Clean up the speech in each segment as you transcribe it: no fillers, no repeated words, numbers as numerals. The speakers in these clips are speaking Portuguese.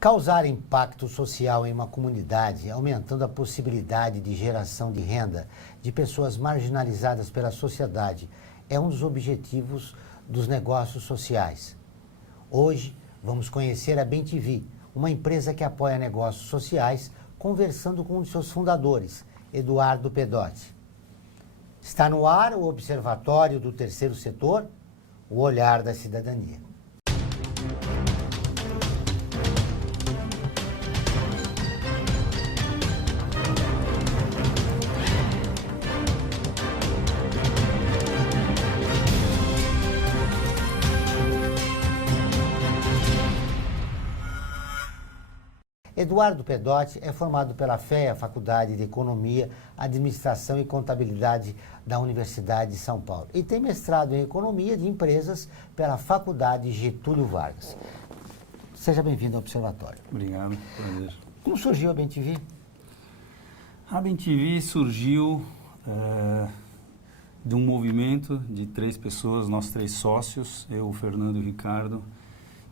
Causar impacto social em uma comunidade, aumentando a possibilidade de geração de renda de pessoas marginalizadas pela sociedade, é um dos objetivos dos negócios sociais. Hoje, vamos conhecer a BemTV, uma empresa que apoia negócios sociais, conversando com um de seus fundadores, Eduardo Pedotti. Está no ar o Observatório do Terceiro Setor, o olhar da cidadania. Eduardo Pedotti é formado pela FEA, Faculdade de Economia, Administração e Contabilidade da Universidade de São Paulo, e tem mestrado em Economia de Empresas pela Faculdade Getúlio Vargas. Seja bem-vindo ao Observatório. Obrigado, prazer. Como surgiu a BemTV? A BemTV surgiu de um movimento de 3 pessoas, nós 3 sócios, eu, o Fernando e o Ricardo,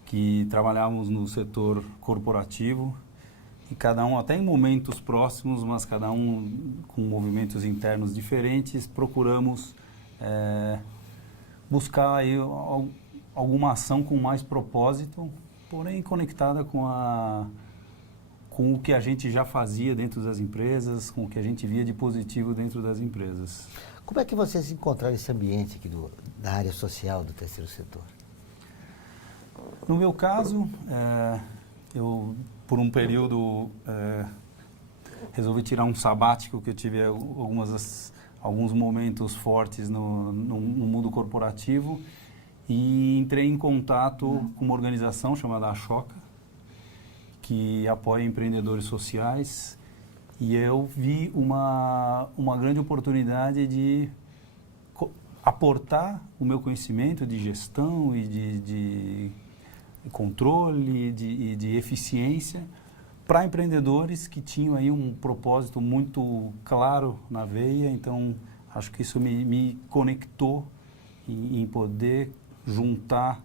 que trabalhávamos no setor corporativo, e cada um, até em momentos próximos, mas cada um com movimentos internos diferentes, procuramos buscar aí alguma ação com mais propósito, porém conectada com o que a gente já fazia dentro das empresas, com o que a gente via de positivo dentro das empresas. Como é que vocês encontraram esse ambiente aqui da área social do terceiro setor? No meu caso, eu, por um período, resolvi tirar um sabático, que eu tive alguns momentos fortes no mundo corporativo, e entrei em contato com uma organização chamada Ashoka, que apoia empreendedores sociais, e eu vi uma grande oportunidade de aportar o meu conhecimento de gestão e de controle e de eficiência para empreendedores que tinham aí um propósito muito claro na veia. Então, acho que isso me conectou em poder juntar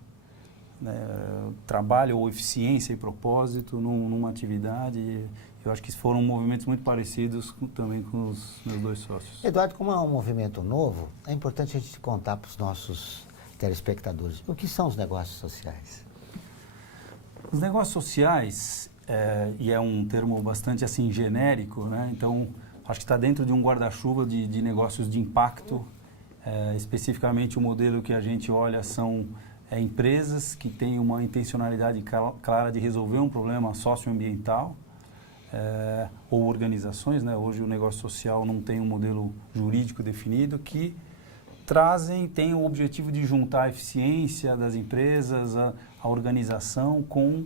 trabalho ou eficiência e propósito numa atividade. Eu acho que foram movimentos muito parecidos também com os meus 2 sócios. Eduardo, como é um movimento novo, é importante a gente contar para os nossos telespectadores o que são os negócios sociais. Os negócios sociais, e é um termo bastante assim genérico, né? Então acho que está dentro de um guarda-chuva de negócios de impacto. Especificamente o modelo que a gente olha são empresas que têm uma intencionalidade clara de resolver um problema socioambiental, ou organizações, né? Hoje o negócio social não tem um modelo jurídico definido, que têm o objetivo de juntar a eficiência das empresas, a organização com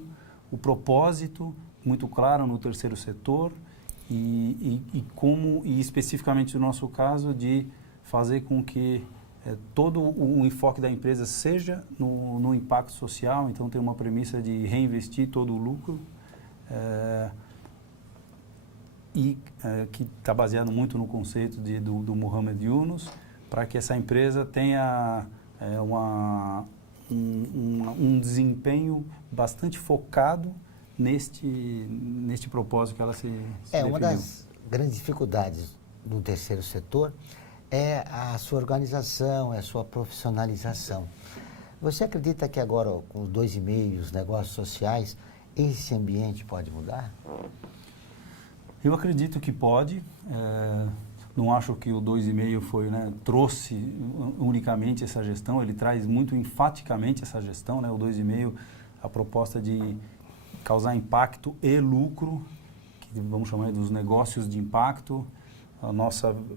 o propósito muito claro no terceiro setor e especificamente no nosso caso, de fazer com que todo o enfoque da empresa seja no impacto social. Então tem uma premissa de reinvestir todo o lucro, que está baseado muito no conceito do Muhammad Yunus, para que essa empresa tenha um desempenho bastante focado neste propósito que ela se definiu. Uma das grandes dificuldades do terceiro setor é a sua organização, é a sua profissionalização. Você acredita que agora, com os 2,5, os negócios sociais, esse ambiente pode mudar? Eu acredito que pode. Não acho que o 2,5 trouxe unicamente essa gestão, ele traz muito enfaticamente essa gestão, né? O 2,5, a proposta de causar impacto e lucro, que vamos chamar dos negócios de impacto.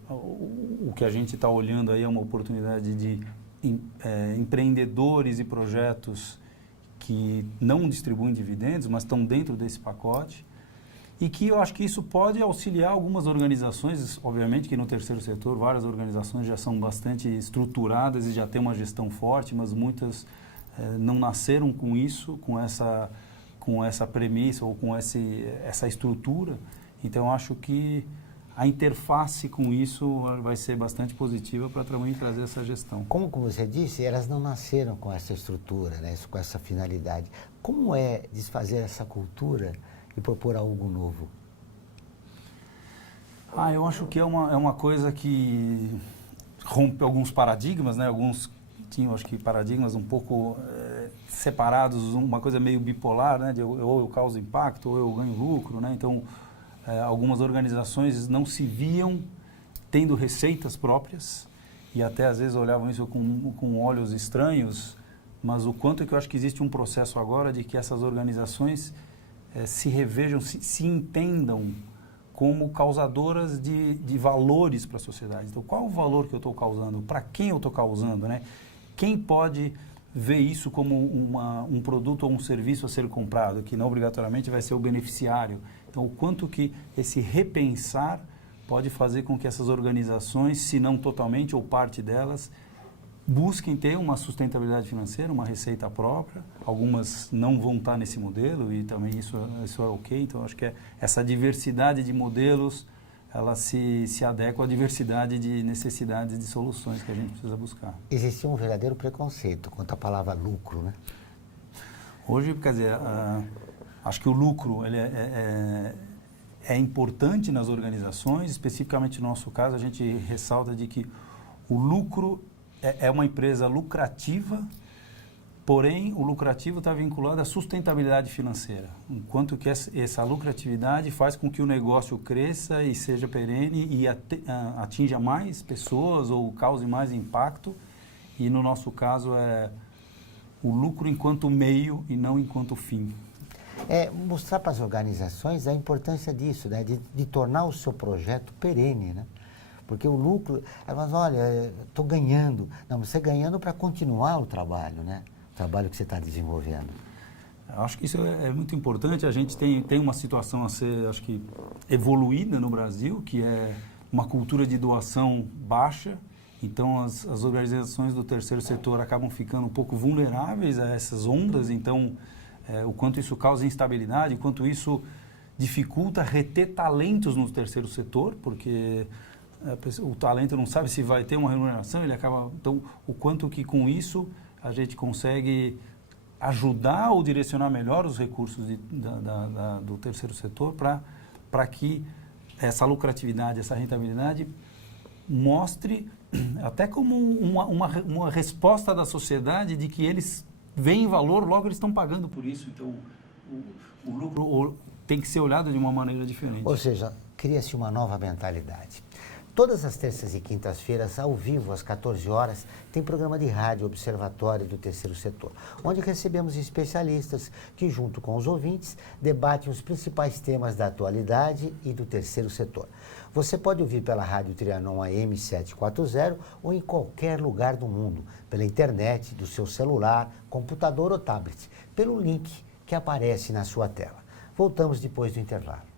O que a gente está olhando aí é uma oportunidade de empreendedores e projetos que não distribuem dividendos, mas estão dentro desse pacote. E que eu acho que isso pode auxiliar algumas organizações, obviamente que no terceiro setor várias organizações já são bastante estruturadas e já têm uma gestão forte, mas muitas não nasceram com isso, com essa premissa ou com essa estrutura. Então, eu acho que a interface com isso vai ser bastante positiva para também trazer essa gestão. Como você disse, elas não nasceram com essa estrutura, né, com essa finalidade. Como é desfazer essa cultura e propor algo novo? Eu acho que é uma coisa que rompe alguns paradigmas, né? Alguns tinham, acho que, paradigmas um pouco separados, uma coisa meio bipolar, né? Ou eu causo impacto, ou eu ganho lucro, né? Então, algumas organizações não se viam tendo receitas próprias e até às vezes olhavam isso com olhos estranhos, mas o quanto é que eu acho que existe um processo agora de que essas organizações se revejam, se entendam como causadoras de valores para a sociedade. Então, qual o valor que eu estou causando? Para quem eu estou causando, né? Quem pode ver isso como um produto ou um serviço a ser comprado, que não obrigatoriamente vai ser o beneficiário? Então, o quanto que esse repensar pode fazer com que essas organizações, se não totalmente ou parte delas, busquem ter uma sustentabilidade financeira, uma receita própria. Algumas não vão estar nesse modelo e também isso é ok. Então, acho que essa diversidade de modelos, ela se adequa à diversidade de necessidades de soluções que a gente precisa buscar. Existe um verdadeiro preconceito quanto à palavra lucro, né? Hoje, quer dizer, acho que o lucro ele é importante nas organizações, especificamente no nosso caso, a gente ressalta de que o lucro é uma empresa lucrativa, porém o lucrativo está vinculado à sustentabilidade financeira. Enquanto que essa lucratividade faz com que o negócio cresça e seja perene e atinja mais pessoas ou cause mais impacto. E no nosso caso é o lucro enquanto meio e não enquanto fim. Mostrar para as organizações a importância disso, né? De tornar o seu projeto perene, né? Porque o lucro, mas olha, estou ganhando. Não, você ganhando para continuar o trabalho, né? O trabalho que você está desenvolvendo. Acho que isso é muito importante. A gente tem uma situação a ser, acho que, evoluída no Brasil, que é uma cultura de doação baixa. Então, as organizações do terceiro setor acabam ficando um pouco vulneráveis a essas ondas. Então, o quanto isso causa instabilidade, o quanto isso dificulta reter talentos no terceiro setor, porque o talento não sabe se vai ter uma remuneração, ele acaba... Então, o quanto que com isso a gente consegue ajudar ou direcionar melhor os recursos do terceiro setor para que essa lucratividade, essa rentabilidade mostre até como uma resposta da sociedade de que eles veem valor, logo eles estão pagando por isso. Então, o lucro tem que ser olhado de uma maneira diferente. Ou seja, cria-se uma nova mentalidade. Todas as terças e quintas-feiras, ao vivo, às 14 horas, tem programa de rádio Observatório do Terceiro Setor, onde recebemos especialistas que, junto com os ouvintes, debatem os principais temas da atualidade e do terceiro setor. Você pode ouvir pela Rádio Trianon AM 740 ou em qualquer lugar do mundo, pela internet, do seu celular, computador ou tablet, pelo link que aparece na sua tela. Voltamos depois do intervalo.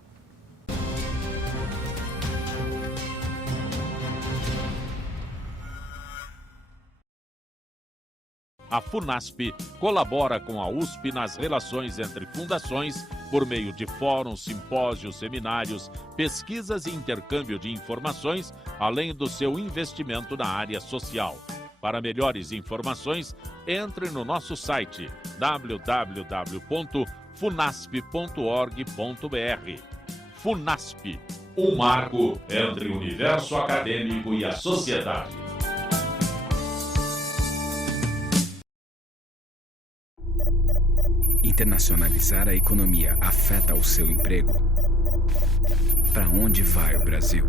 A FUNASP colabora com a USP nas relações entre fundações por meio de fóruns, simpósios, seminários, pesquisas e intercâmbio de informações, além do seu investimento na área social. Para melhores informações, entre no nosso site www.funasp.org.br. FUNASP, um marco entre o universo acadêmico e a sociedade. Internacionalizar a economia afeta o seu emprego? Para onde vai o Brasil?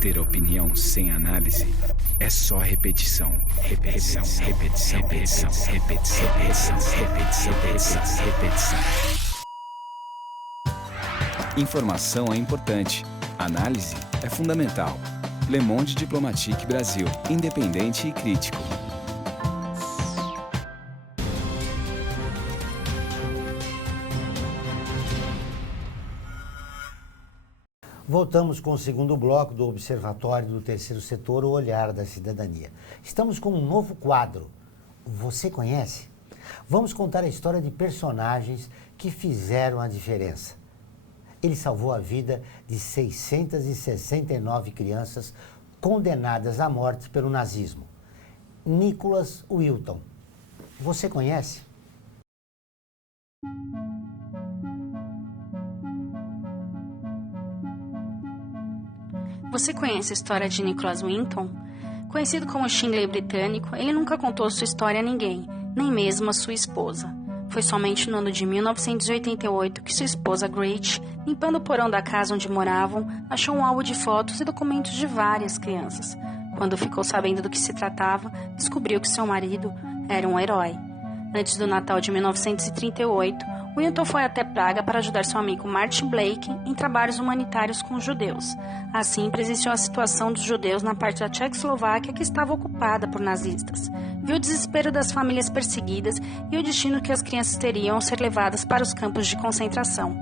Ter opinião sem análise é só repetição. Repetição, repetição, repetição, repetição, repetição, repetição, repetição, repetição. Informação é importante. Análise é fundamental. Le Monde Diplomatique Brasil. Independente e crítico. Voltamos com o segundo bloco do Observatório do Terceiro Setor, o Olhar da Cidadania. Estamos com um novo quadro. Você conhece? Vamos contar a história de personagens que fizeram a diferença. Ele salvou a vida de 669 crianças condenadas à morte pelo nazismo. Nicholas Winton. Você conhece? Você conhece a história de Nicholas Winton? Conhecido como Shingley britânico, ele nunca contou sua história a ninguém, nem mesmo a sua esposa. Foi somente no ano de 1988 que sua esposa Grace, limpando o porão da casa onde moravam, achou um álbum de fotos e documentos de várias crianças. Quando ficou sabendo do que se tratava, descobriu que seu marido era um herói. Antes do Natal de 1938, Winton foi até Praga para ajudar seu amigo Martin Blake em trabalhos humanitários com os judeus. Assim, presenciou a situação dos judeus na parte da Tchecoslováquia que estava ocupada por nazistas. Viu o desespero das famílias perseguidas e o destino que as crianças teriam ao ser levadas para os campos de concentração.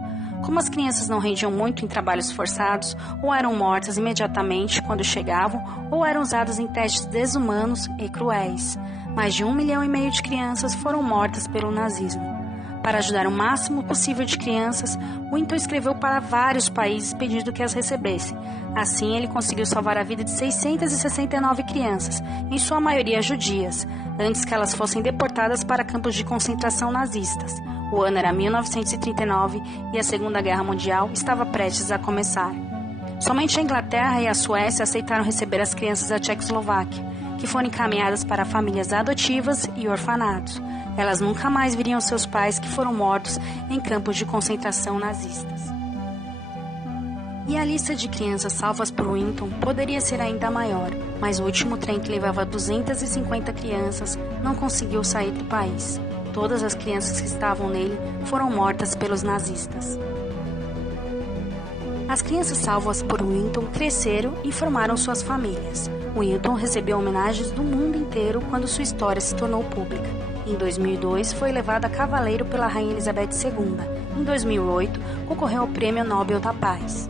Como as crianças não rendiam muito em trabalhos forçados, ou eram mortas imediatamente quando chegavam, ou eram usadas em testes desumanos e cruéis. Mais de 1,5 milhão de crianças foram mortas pelo nazismo. Para ajudar o máximo possível de crianças, Winton escreveu para vários países pedindo que as recebessem. Assim, ele conseguiu salvar a vida de 669 crianças, em sua maioria judias, antes que elas fossem deportadas para campos de concentração nazistas. O ano era 1939 e a Segunda Guerra Mundial estava prestes a começar. Somente a Inglaterra e a Suécia aceitaram receber as crianças da Tchecoslováquia, que foram encaminhadas para famílias adotivas e orfanatos. Elas nunca mais viriam seus pais que foram mortos em campos de concentração nazistas. E a lista de crianças salvas por Winton poderia ser ainda maior, mas o último trem que levava 250 crianças não conseguiu sair do país. Todas as crianças que estavam nele foram mortas pelos nazistas. As crianças salvas por Winton cresceram e formaram suas famílias. Winton recebeu homenagens do mundo inteiro quando sua história se tornou pública. Em 2002, foi elevado a cavaleiro pela Rainha Elizabeth II. Em 2008, concorreu ao Prêmio Nobel da Paz.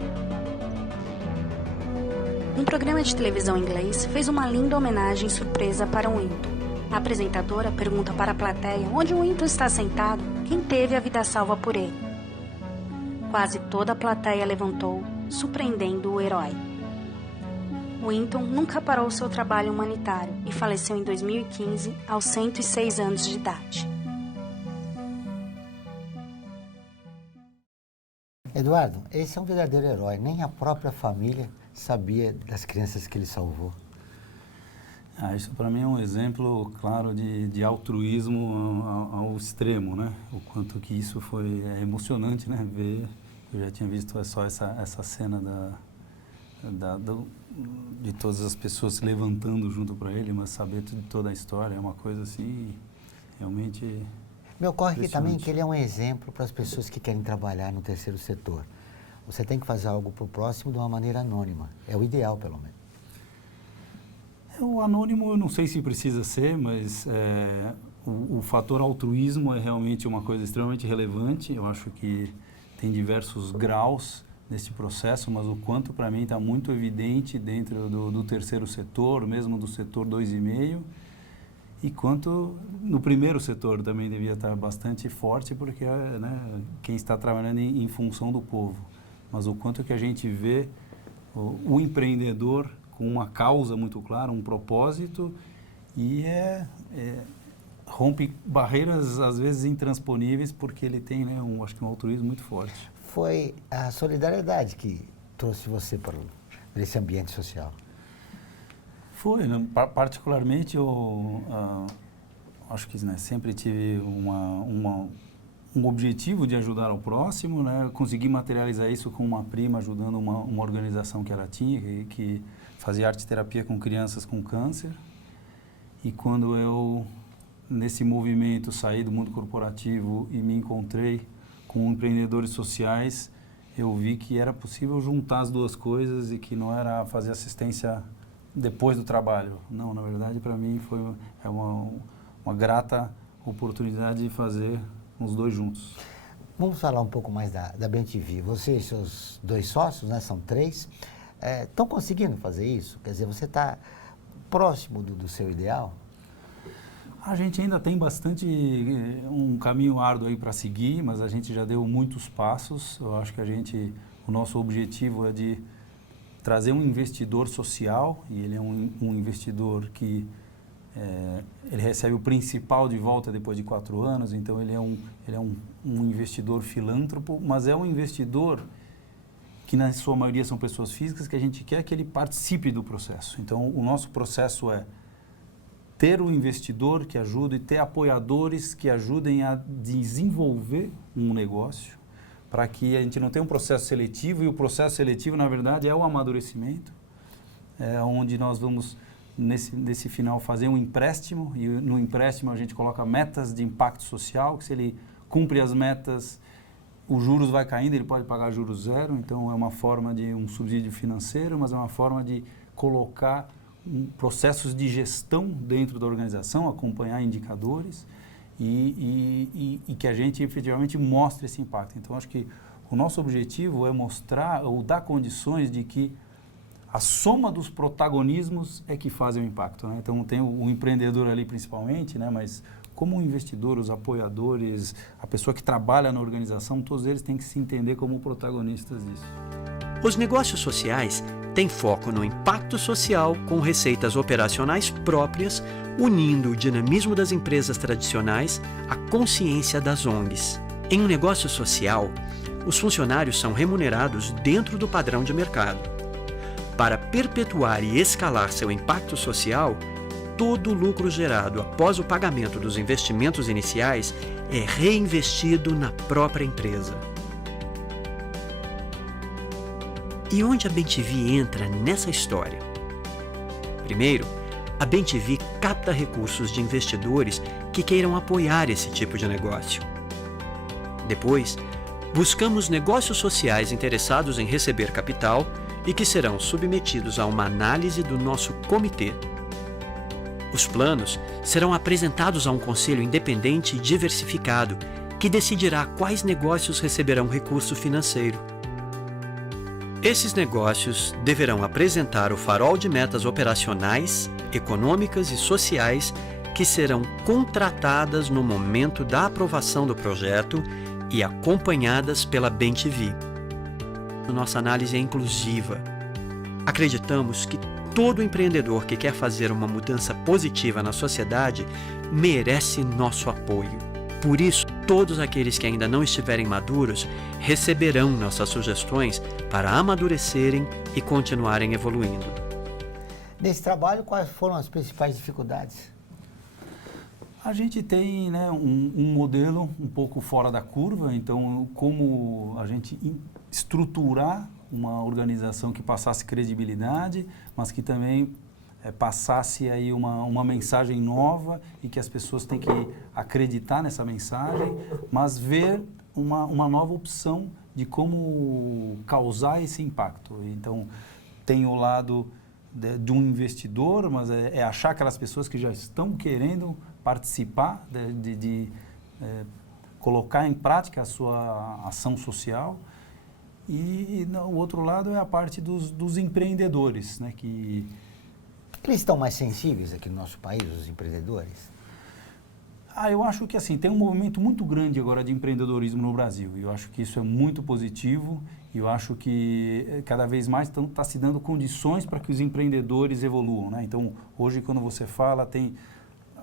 Um programa de televisão inglês fez uma linda homenagem surpresa para Winton. A apresentadora pergunta para a plateia onde Winton está sentado, quem teve a vida salva por ele. Quase toda a plateia levantou, surpreendendo o herói. Winton nunca parou seu trabalho humanitário e faleceu em 2015, aos 106 anos de idade. Eduardo, esse é um verdadeiro herói. Nem a própria família sabia das crianças que ele salvou. Isso para mim é um exemplo claro de altruísmo ao extremo, né? O quanto que isso foi emocionante, né? Ver, eu já tinha visto só essa cena de todas as pessoas se levantando junto para ele, mas saber de toda a história é uma coisa assim, realmente... Me ocorre aqui também que ele é um exemplo para as pessoas que querem trabalhar no terceiro setor. Você tem que fazer algo para o próximo de uma maneira anônima. É o ideal, pelo menos. O anônimo, eu não sei se precisa ser, mas o fator altruísmo é realmente uma coisa extremamente relevante. Eu acho que tem diversos graus nesse processo, mas o quanto para mim está muito evidente dentro do terceiro setor, mesmo do setor 2,5, e quanto no primeiro setor também devia estar bastante forte, porque né, quem está trabalhando em função do povo. Mas o quanto que a gente vê o empreendedor com uma causa muito clara, um propósito, e rompe barreiras às vezes intransponíveis, porque ele tem, né, acho que um altruísmo muito forte. Foi a solidariedade que trouxe você para esse ambiente social. Foi, né? Particularmente eu acho que, né, sempre tive um objetivo de ajudar ao próximo, né? Consegui materializar isso com uma prima ajudando uma organização que ela tinha, que fazia arte-terapia com crianças com câncer. E quando eu, nesse movimento, saí do mundo corporativo e me encontrei com empreendedores sociais, eu vi que era possível juntar as duas coisas e que não era fazer assistência depois do trabalho. Não, na verdade, para mim foi uma grata oportunidade de fazer os dois juntos. Vamos falar um pouco mais da BenTV. Você e seus dois sócios, né, são 3, estão conseguindo fazer isso? Quer dizer, você está próximo do seu ideal? A gente ainda tem bastante, um caminho árduo aí para seguir, mas a gente já deu muitos passos. Eu acho que o nosso objetivo é de trazer um investidor social, e ele é um investidor que ele recebe o principal de volta depois de 4 anos, então ele é um investidor filântropo, mas é um investidor que na sua maioria são pessoas físicas, que a gente quer que ele participe do processo. Então o nosso processo é ter um investidor que ajude, ter apoiadores que ajudem a desenvolver um negócio, para que a gente não tenha um processo seletivo, e o processo seletivo, na verdade, é o amadurecimento, onde nós vamos, nesse final, fazer um empréstimo, e no empréstimo a gente coloca metas de impacto social, que se ele cumpre as metas, os juros vai caindo, ele pode pagar juros zero, então é uma forma de um subsídio financeiro, mas é uma forma de colocar processos de gestão dentro da organização, acompanhar indicadores e que a gente efetivamente mostre esse impacto. Então, acho que o nosso objetivo é mostrar ou dar condições de que a soma dos protagonismos é que fazem o impacto, né? Então, tem o empreendedor ali principalmente, né? Mas como o investidor, os apoiadores, a pessoa que trabalha na organização, todos eles têm que se entender como protagonistas disso. Os negócios sociais têm foco no impacto social com receitas operacionais próprias, unindo o dinamismo das empresas tradicionais à consciência das ONGs. Em um negócio social, os funcionários são remunerados dentro do padrão de mercado. Para perpetuar e escalar seu impacto social, todo o lucro gerado após o pagamento dos investimentos iniciais é reinvestido na própria empresa. E onde a BemTV entra nessa história? Primeiro, a BemTV capta recursos de investidores que queiram apoiar esse tipo de negócio. Depois, buscamos negócios sociais interessados em receber capital e que serão submetidos a uma análise do nosso comitê. Os planos serão apresentados a um conselho independente e diversificado, que decidirá quais negócios receberão recurso financeiro. Esses negócios deverão apresentar o farol de metas operacionais, econômicas e sociais que serão contratadas no momento da aprovação do projeto e acompanhadas pela BemTV. Nossa análise é inclusiva. Acreditamos que todo empreendedor que quer fazer uma mudança positiva na sociedade merece nosso apoio. Por isso, todos aqueles que ainda não estiverem maduros receberão nossas sugestões para amadurecerem e continuarem evoluindo. Nesse trabalho, quais foram as principais dificuldades? A gente tem, né, um modelo um pouco fora da curva, então como a gente estruturar uma organização que passasse credibilidade, mas que também passasse aí uma mensagem nova e que as pessoas têm que acreditar nessa mensagem, mas ver uma nova opção de como causar esse impacto. Então, tem o lado de um investidor, mas é achar aquelas pessoas que já estão querendo participar, de colocar em prática a sua ação social. E o outro lado é a parte dos empreendedores, né, que... Eles estão mais sensíveis aqui no nosso país, os empreendedores? Eu acho que assim, tem um movimento muito grande agora de empreendedorismo no Brasil. E eu acho que isso é muito positivo. E eu acho que cada vez mais está se dando condições para que os empreendedores evoluam, né? Então, hoje, quando você fala, tem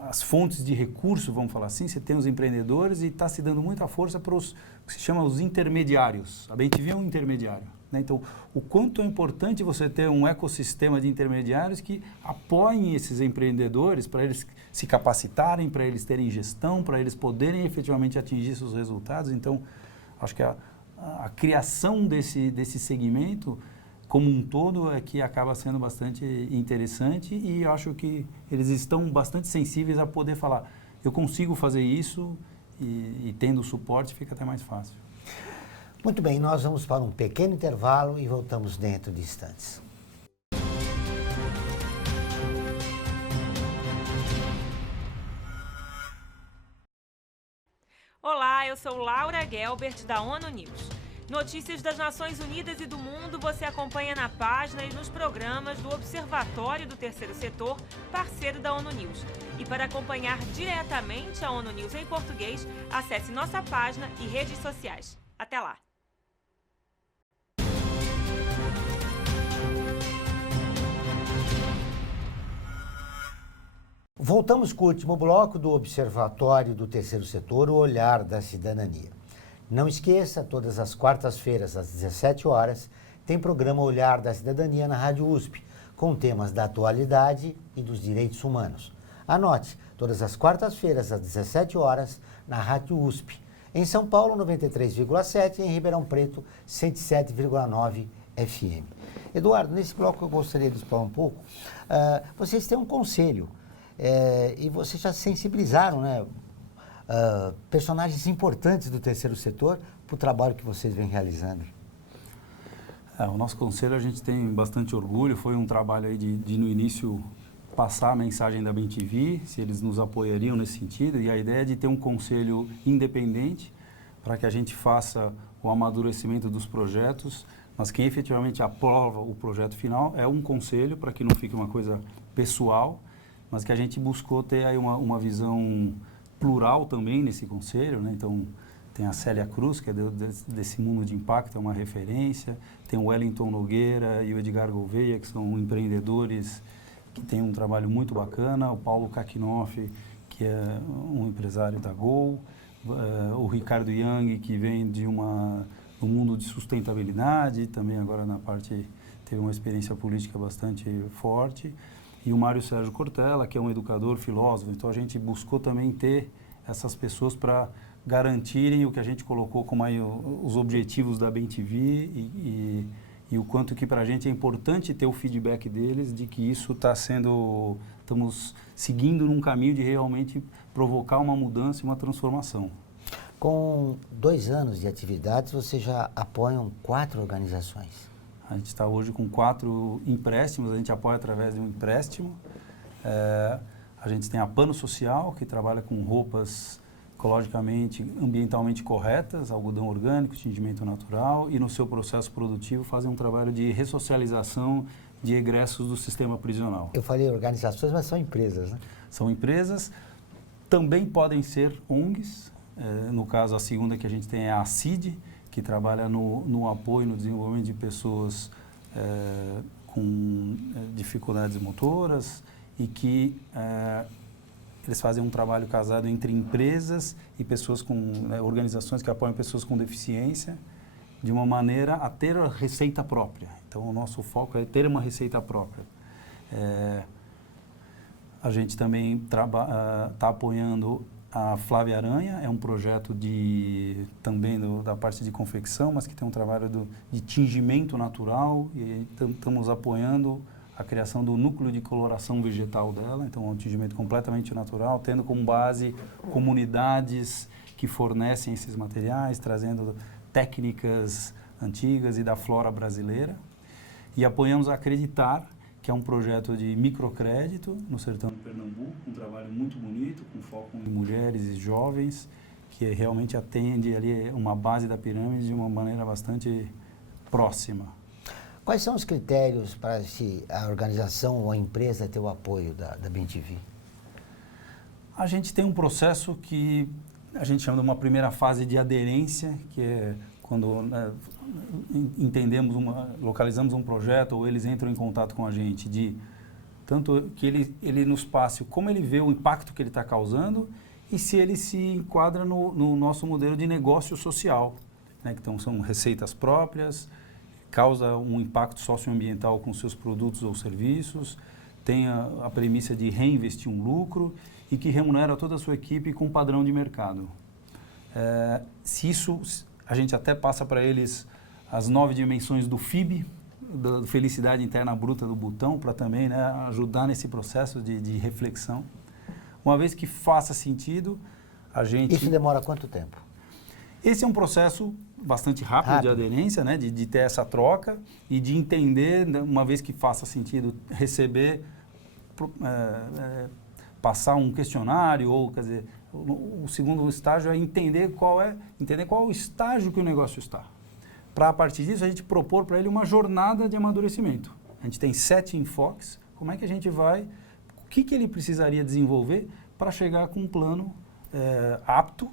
as fontes de recurso, vamos falar assim, você tem os empreendedores e está se dando muita força para os que se chama os intermediários. A BemTV é um intermediário, né? Então, o quanto é importante você ter um ecossistema de intermediários que apoiem esses empreendedores para eles se capacitarem, para eles terem gestão, para eles poderem efetivamente atingir seus resultados. Então, acho que a criação desse segmento como um todo é que acaba sendo bastante interessante e acho que eles estão bastante sensíveis a poder falar, eu consigo fazer isso e tendo suporte fica até mais fácil. Muito bem, nós vamos para um pequeno intervalo e voltamos dentro de instantes. Olá, eu sou Laura Gelbert da ONU News. Notícias das Nações Unidas e do mundo você acompanha na página e nos programas do Observatório do Terceiro Setor, parceiro da ONU News. E para acompanhar diretamente a ONU News em português, acesse nossa página e redes sociais. Até lá! Voltamos com o último bloco do Observatório do Terceiro Setor, o Olhar da Cidadania. Não esqueça, todas as quartas-feiras, às 17 horas, tem programa Olhar da Cidadania na Rádio USP, com temas da atualidade e dos direitos humanos. Anote, todas as quartas-feiras, às 17 horas, na Rádio USP. Em São Paulo, 93,7 e em Ribeirão Preto, 107,9 FM. Eduardo, nesse bloco eu gostaria de explorar um pouco. Vocês têm um conselho e vocês já sensibilizaram, né? Personagens importantes do terceiro setor para o trabalho que vocês vêm realizando. O nosso conselho, a gente tem bastante orgulho, foi um trabalho aí de no início passar a mensagem da BEM-TV, se eles nos apoiariam nesse sentido, e a ideia é de ter um conselho independente para que a gente faça o amadurecimento dos projetos, mas quem efetivamente aprova o projeto final é um conselho, para que não fique uma coisa pessoal, mas que a gente buscou ter aí uma visão plural também nesse conselho, né? Então, tem a Célia Cruz, que é desse mundo de impacto, é uma referência, tem o Wellington Nogueira e o Edgar Gouveia, que são empreendedores que têm um trabalho muito bacana, o Paulo Kakinoff, que é um empresário da Gol, o Ricardo Yang, que vem do mundo de sustentabilidade, também agora na parte, teve uma experiência política bastante forte, e o Mário Sérgio Cortella, que é um educador, filósofo. Então, a gente buscou também ter essas pessoas para garantirem o que a gente colocou como aí os objetivos da BEM-TV e o quanto que para a gente é importante ter o feedback deles de que isso estamos seguindo num caminho de realmente provocar uma mudança e uma transformação. Com 2 anos de atividades, vocês já apoiam 4 organizações. A gente está hoje com 4 empréstimos, a gente apoia através de um empréstimo. A gente tem a Pano Social, que trabalha com roupas ecologicamente, ambientalmente corretas, algodão orgânico, tingimento natural, e no seu processo produtivo fazem um trabalho de ressocialização de egressos do sistema prisional. Eu falei organizações, mas são empresas, né? São empresas, também podem ser ONGs, no caso a segunda que a gente tem é a CID, que trabalha no apoio, no desenvolvimento de pessoas com dificuldades motoras e que eles fazem um trabalho casado entre empresas e pessoas organizações que apoiam pessoas com deficiência, de uma maneira a ter a receita própria. Então, o nosso foco é ter uma receita própria. A gente também está apoiando a Flávia Aranha, é um projeto também da parte de confecção, mas que tem um trabalho de tingimento natural, e estamos apoiando a criação do núcleo de coloração vegetal dela, então é um tingimento completamente natural, tendo como base comunidades que fornecem esses materiais, trazendo técnicas antigas e da flora brasileira. E apoiamos a Acreditar, que é um projeto de microcrédito no sertão de Pernambuco, um trabalho muito bonito, com foco em mulheres e jovens, que realmente atende ali uma base da pirâmide de uma maneira bastante próxima. Quais são os critérios para a organização ou a empresa ter o apoio da BEM-TV? A gente tem um processo que a gente chama de uma primeira fase de aderência, que é quando localizamos um projeto ou eles entram em contato com a gente, tanto que ele nos passe como ele vê o impacto que ele está causando e se ele se enquadra no nosso modelo de negócio social, né? Então, são receitas próprias, causa um impacto socioambiental com seus produtos ou serviços, tem a premissa de reinvestir um lucro e que remunera toda a sua equipe com padrão de mercado. A gente até passa para eles as 9 dimensões do FIB, da Felicidade Interna Bruta do Butão, para também, né, ajudar nesse processo de reflexão. Uma vez que faça sentido, a gente... Isso demora quanto tempo? Esse é um processo bastante rápido de aderência, né, de ter essa troca e de entender, uma vez que faça sentido, receber, passar um questionário, ou, quer dizer, o segundo estágio é entender qual é o estágio que o negócio está. para a partir disso a gente propor para ele uma jornada de amadurecimento. A gente tem 7 enfoques, como é que a gente vai, o que ele precisaria desenvolver para chegar com um plano apto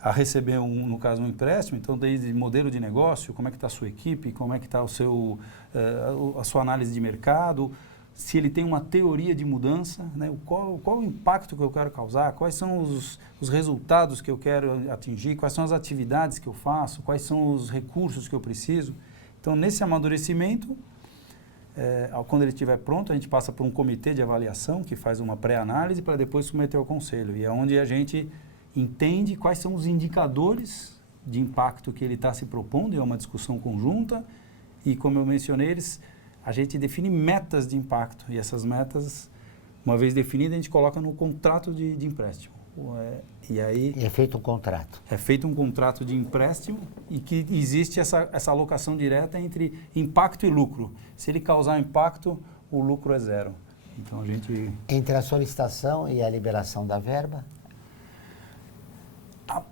a receber, no caso, um empréstimo. Então, desde modelo de negócio, como é que está a sua equipe, como é que está a sua análise de mercado, se ele tem uma teoria de mudança, né? Qual o impacto que eu quero causar, quais são os resultados que eu quero atingir, quais são as atividades que eu faço, quais são os recursos que eu preciso. Então, nesse amadurecimento, quando ele estiver pronto, a gente passa por um comitê de avaliação que faz uma pré-análise para depois submeter ao conselho. E é onde a gente entende quais são os indicadores de impacto que ele está se propondo, é uma discussão conjunta. E, como eu mencionei, a gente define metas de impacto. E essas metas, uma vez definidas, a gente coloca no contrato de empréstimo. E aí é feito um contrato. É feito um contrato de empréstimo e que existe essa alocação direta entre impacto e lucro. Se ele causar impacto, o lucro é zero. Então a gente... Entre a solicitação e a liberação da verba?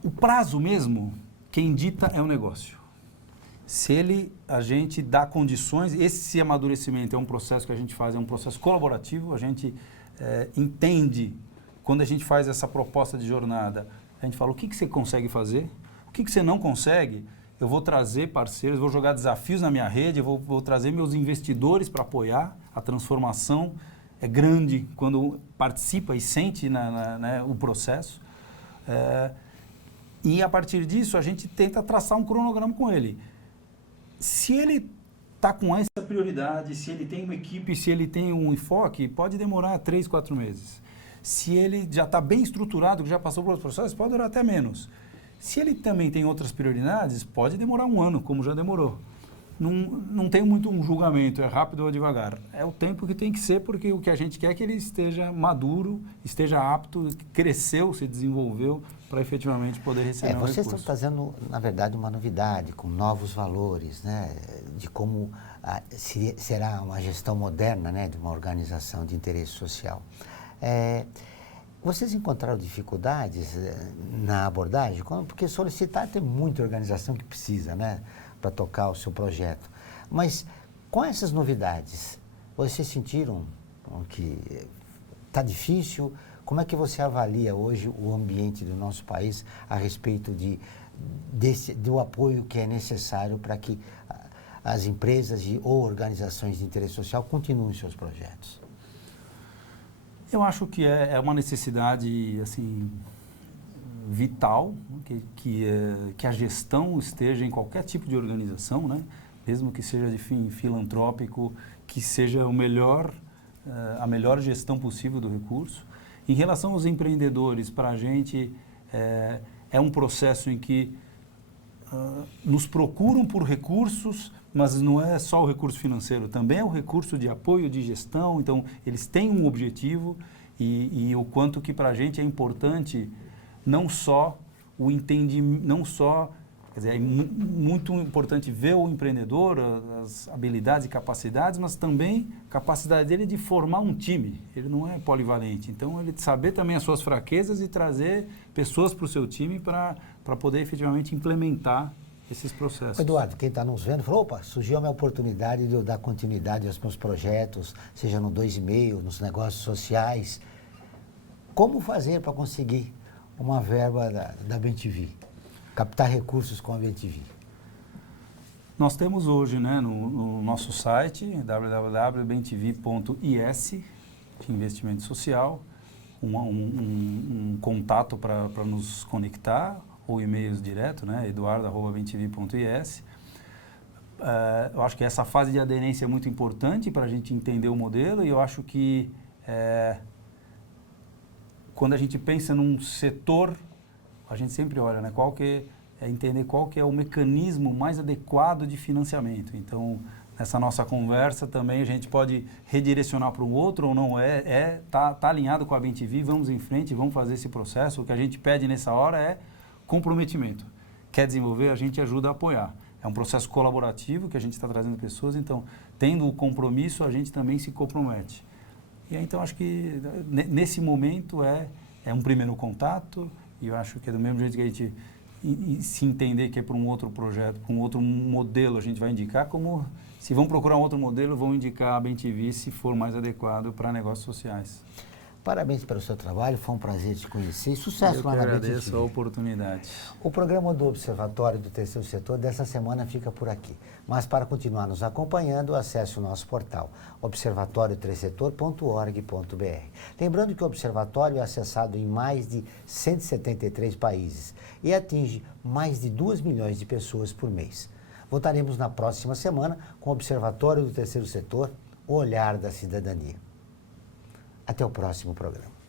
O prazo mesmo, quem dita é o negócio. Se a gente dá condições, esse amadurecimento é um processo que a gente faz, é um processo colaborativo, a gente entende, quando a gente faz essa proposta de jornada, a gente fala o que você consegue fazer, o que você não consegue, eu vou trazer parceiros, vou jogar desafios na minha rede, eu vou trazer meus investidores para apoiar. A transformação é grande quando participa e sente o processo. E a partir disso, a gente tenta traçar um cronograma com ele. Se ele está com essa prioridade, se ele tem uma equipe, se ele tem um enfoque, pode demorar 3, 4 meses. Se ele já está bem estruturado, que já passou por outros processos, pode durar até menos. Se ele também tem outras prioridades, pode demorar 1 ano, como já demorou. Não tem muito um julgamento, é rápido ou devagar. É o tempo que tem que ser, porque o que a gente quer é que ele esteja maduro, esteja apto, cresceu, se desenvolveu, para efetivamente poder receber um recurso. Vocês estão trazendo, na verdade, uma novidade, com novos valores, né, de como será uma gestão moderna, né, de uma organização de interesse social. Vocês encontraram dificuldades na abordagem? Porque solicitar tem muita organização que precisa, né, para tocar o seu projeto. Mas com essas novidades, vocês sentiram que está difícil? Como é que você avalia hoje o ambiente do nosso país a respeito do apoio que é necessário para que as empresas ou organizações de interesse social continuem seus projetos? Eu acho que é uma necessidade assim, vital, que a gestão esteja em qualquer tipo de organização, né? Mesmo que seja de fim filantrópico, que seja a melhor gestão possível do recurso. Em relação aos empreendedores, para a gente é um processo em que nos procuram por recursos, mas não é só o recurso financeiro, também é o recurso de apoio, de gestão. Então, eles têm um objetivo e o quanto que para a gente é importante não só o entendimento, é muito importante ver o empreendedor, as habilidades e capacidades, mas também a capacidade dele de formar um time. Ele não é polivalente. Então, ele saber também as suas fraquezas e trazer pessoas para o seu time para poder efetivamente implementar esses processos. Eduardo, quem está nos vendo, falou, opa, surgiu a minha oportunidade de eu dar continuidade aos meus projetos, seja no 2,5, nos negócios sociais. Como fazer para conseguir uma verba da BenTV? Captar recursos com a BenTV? Nós temos hoje, né, no nosso site, www.bentv.is, de investimento social, um contato para nos conectar, ou e-mails direto, né, eduardo@bentv.is. Eu acho que essa fase de aderência é muito importante para a gente entender o modelo, e eu acho que quando a gente pensa num setor, a gente sempre olha, né, entender qual que é o mecanismo mais adequado de financiamento. Então, nessa nossa conversa também a gente pode redirecionar para um outro ou não tá alinhado com a BenTV, vamos em frente, vamos fazer esse processo. O que a gente pede nessa hora é comprometimento. Quer desenvolver, a gente ajuda a apoiar. É um processo colaborativo que a gente está trazendo pessoas, então, tendo o compromisso, a gente também se compromete. E aí, então, acho que nesse momento é um primeiro contato, e eu acho que é do mesmo jeito que a gente e se entender que é para um outro projeto, para um outro modelo, a gente vai indicar, como se vão procurar um outro modelo, vão indicar a BEM-TV se for mais adequado para negócios sociais. Parabéns pelo seu trabalho, foi um prazer te conhecer e sucesso Eu lá na agradeço BEM-TV. a oportunidade. O programa do Observatório do Terceiro Setor dessa semana fica por aqui. Mas para continuar nos acompanhando, acesse o nosso portal observatorioterceirsetor.org.br. Lembrando que o Observatório é acessado em mais de 173 países e atinge mais de 2 milhões de pessoas por mês. Voltaremos na próxima semana com o Observatório do Terceiro Setor, o olhar da cidadania. Até o próximo programa.